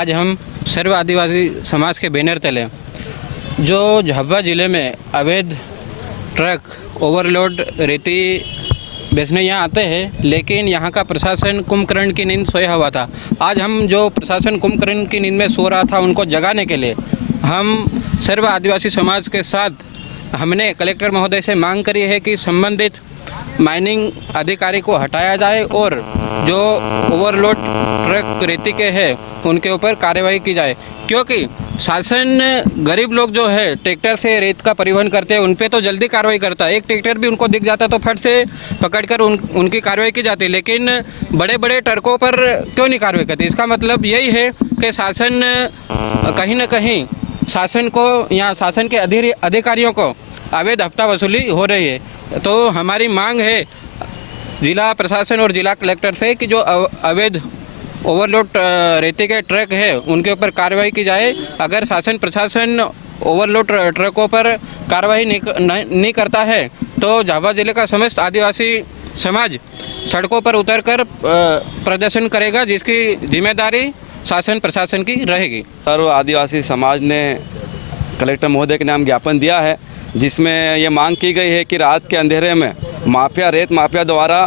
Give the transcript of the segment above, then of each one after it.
आज हम सर्व आदिवासी समाज के बैनर तले जो झाबुआ ज़िले में अवैध ट्रक ओवरलोड रेती बेचने यहाँ आते हैं, लेकिन यहाँ का प्रशासन कुंभकर्ण की नींद सोया हुआ था। आज हम जो प्रशासन कुंभकर्ण की नींद में सो रहा था उनको जगाने के लिए हम सर्व आदिवासी समाज के साथ हमने कलेक्टर महोदय से मांग करी है कि संबंधित माइनिंग अधिकारी को हटाया जाए और जो ओवरलोड ट्रक रेती के हैं उनके ऊपर कार्रवाई की जाए, क्योंकि शासन गरीब लोग जो है ट्रैक्टर से रेत का परिवहन करते हैं उन पे तो जल्दी कार्रवाई करता है। एक ट्रैक्टर भी उनको दिख जाता तो फट से पकड़कर उनकी कार्रवाई की जाती है, लेकिन बड़े बड़े ट्रकों पर क्यों नहीं कार्रवाई करती। इसका मतलब यही है कि शासन कहीं ना कहीं शासन को या शासन के अधिकारियों को अवैध हफ्ता वसूली हो रही है। तो हमारी मांग है जिला प्रशासन और जिला कलेक्टर से कि जो अवैध ओवरलोड रेती के ट्रक है उनके ऊपर कार्रवाई की जाए। अगर शासन प्रशासन ओवरलोड ट्रकों पर कार्रवाई नहीं करता है तो झाबुआ जिले का समस्त आदिवासी समाज सड़कों पर उतरकर प्रदर्शन करेगा, जिसकी जिम्मेदारी शासन प्रशासन की रहेगी। सर्व आदिवासी समाज ने कलेक्टर महोदय के नाम ज्ञापन दिया है, जिसमें ये मांग की गई है कि रात के अंधेरे में रेत माफिया द्वारा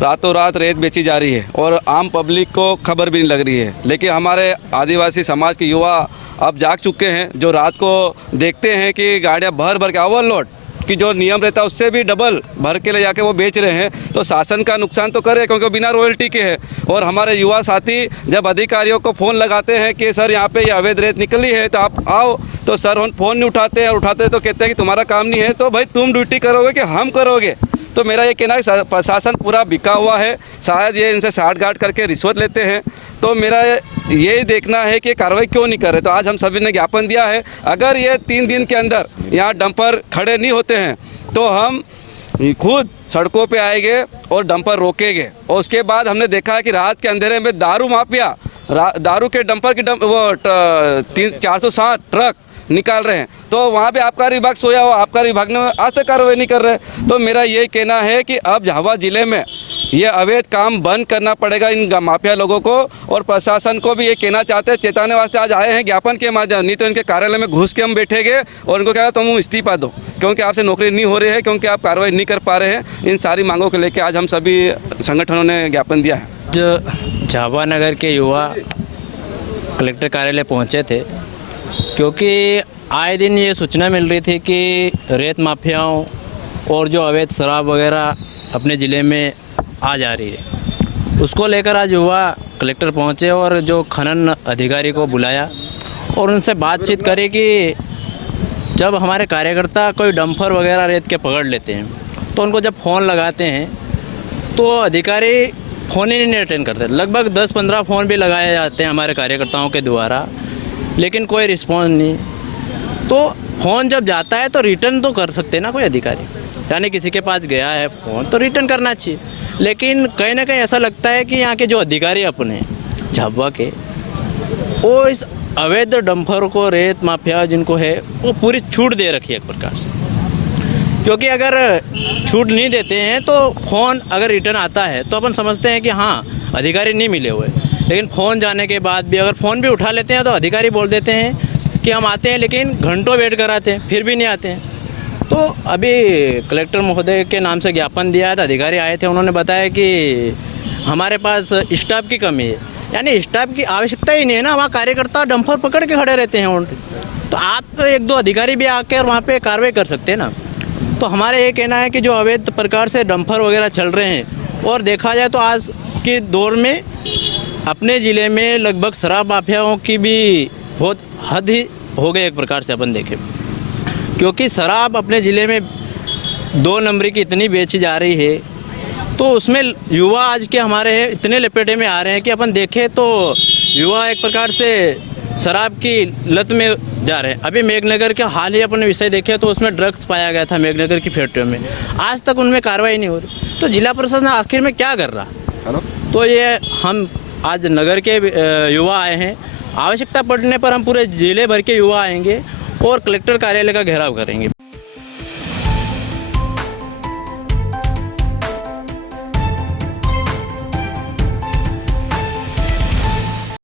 रातों रात रेत बेची जा रही है और आम पब्लिक को खबर भी नहीं लग रही है। लेकिन हमारे आदिवासी समाज के युवा अब जाग चुके हैं, जो रात को देखते हैं कि गाड़ियाँ भर भर के ओवरलोड कि जो नियम रहता है उससे भी डबल भर के ले जाके वो बेच रहे हैं, तो शासन का नुकसान तो करे क्योंकि बिना रॉयल्टी के है। और हमारे युवा साथी जब अधिकारियों को फ़ोन लगाते हैं कि सर यहाँ पे ये अवैध रेत निकली है तो आप आओ, तो सर फ़ोन नहीं उठाते हैं, और उठाते तो कहते हैं कि तुम्हारा काम नहीं है। तो भाई तुम ड्यूटी करोगे कि हम करोगे? तो मेरा ये कहना है प्रशासन पूरा बिका हुआ है, शायद ये इनसे साठ-गांठ करके रिश्वत लेते हैं। तो मेरा ये देखना है कि कार्रवाई क्यों नहीं कर रहे। तो आज हम सभी ने ज्ञापन दिया है, अगर ये 3 दिन के अंदर यहाँ डंपर खड़े नहीं होते हैं तो हम खुद सड़कों पे आएंगे और डंपर रोकेंगे। और उसके बाद हमने देखा है कि रात के अंधेरे में दारू माफिया दारू के डंपर की वो 460 ट्रक निकाल रहे हैं, तो वहाँ पे आबकारी विभाग सोया हुआ, आबकारी विभाग ने आज तक कार्रवाई नहीं कर रहे। तो मेरा ये कहना है कि अब झाबुआ ज़िले में ये अवैध काम बंद करना पड़ेगा इन माफिया लोगों को, और प्रशासन को भी ये कहना चाहते हैं, चेताने वास्ते आज आए हैं ज्ञापन के माध्यम, नहीं तो इनके कार्यालय में घुस के हम बैठेंगे और इनको क्या तुम इस्तीफा दो, क्योंकि आपसे नौकरी नहीं हो रही है, क्योंकि आप कार्रवाई नहीं कर पा रहे हैं। इन सारी मांगों को लेकर आज हम सभी संगठनों ने ज्ञापन दिया है। जो झाबुआ नगर के युवा कलेक्टर कार्यालय पहुँचे थे, क्योंकि आए दिन ये सूचना मिल रही थी कि रेत माफियाओं और जो अवैध शराब वगैरह अपने ज़िले में आ जा रही है, उसको लेकर आज युवा कलेक्टर पहुंचे और जो खनन अधिकारी को बुलाया और उनसे बातचीत करी कि जब हमारे कार्यकर्ता कोई डंपर वगैरह रेत के पकड़ लेते हैं तो उनको जब फ़ोन लगाते हैं तो अधिकारी फ़ोन ही नहीं अटेंड करते। लगभग 10-15 फ़ोन भी लगाए जाते हैं हमारे कार्यकर्ताओं के द्वारा, लेकिन कोई रिस्पॉन्स नहीं। तो फ़ोन जब जाता है तो रिटर्न तो कर सकते ना कोई अधिकारी, यानी किसी के पास गया है फ़ोन तो रिटर्न करना चाहिए। लेकिन कहीं ना कहीं ऐसा लगता है कि यहाँ के जो अधिकारी अपने झाबुआ के, वो इस अवैध डंपर को रेत माफिया जिनको है वो पूरी छूट दे रखी है एक प्रकार से। क्योंकि अगर छूट नहीं देते हैं तो फ़ोन अगर रिटर्न आता है तो अपन समझते हैं कि हाँ अधिकारी नहीं मिले हुए, लेकिन फ़ोन जाने के बाद भी अगर फ़ोन भी उठा लेते हैं तो अधिकारी बोल देते हैं कि हम आते हैं, लेकिन घंटों वेट कराते हैं फिर भी नहीं आते हैं। तो अभी कलेक्टर महोदय के नाम से ज्ञापन दिया है, तो अधिकारी आए थे, उन्होंने बताया कि हमारे पास स्टाफ की कमी है, यानी स्टाफ की आवश्यकता ही नहीं है ना, वहाँ कार्यकर्ता डंपर पकड़ के खड़े रहते हैं तो आप 1-2 अधिकारी भी आकर वहाँ पे कार्रवाई कर सकते हैं ना। तो हमारे ये कहना है कि जो अवैध प्रकार से डंपर वगैरह चल रहे हैं, और देखा जाए तो आज के दौर में अपने ज़िले में लगभग शराब माफियाओं की भी बहुत हद ही हो गई एक प्रकार से अपन देखें, क्योंकि शराब अपने ज़िले में 2 नंबर की इतनी बेची जा रही है, तो उसमें युवा आज के हमारे इतने लपेटे में आ रहे हैं कि अपन देखें तो युवा एक प्रकार से शराब की लत में जा रहे हैं। अभी मेघनगर के हाल ही अपन विषय देखे तो उसमें ड्रग्स पाया गया था मेघनगर की फैक्ट्रियों में, आज तक उनमें कार्रवाई नहीं हो रही। तो जिला प्रशासन आखिर में क्या कर रहा है? तो ये हम आज नगर के युवा आए हैं, आवश्यकता पड़ने पर हम पूरे ज़िले भर के युवा आएंगे और कलेक्टर कार्यालय का घेराव करेंगे।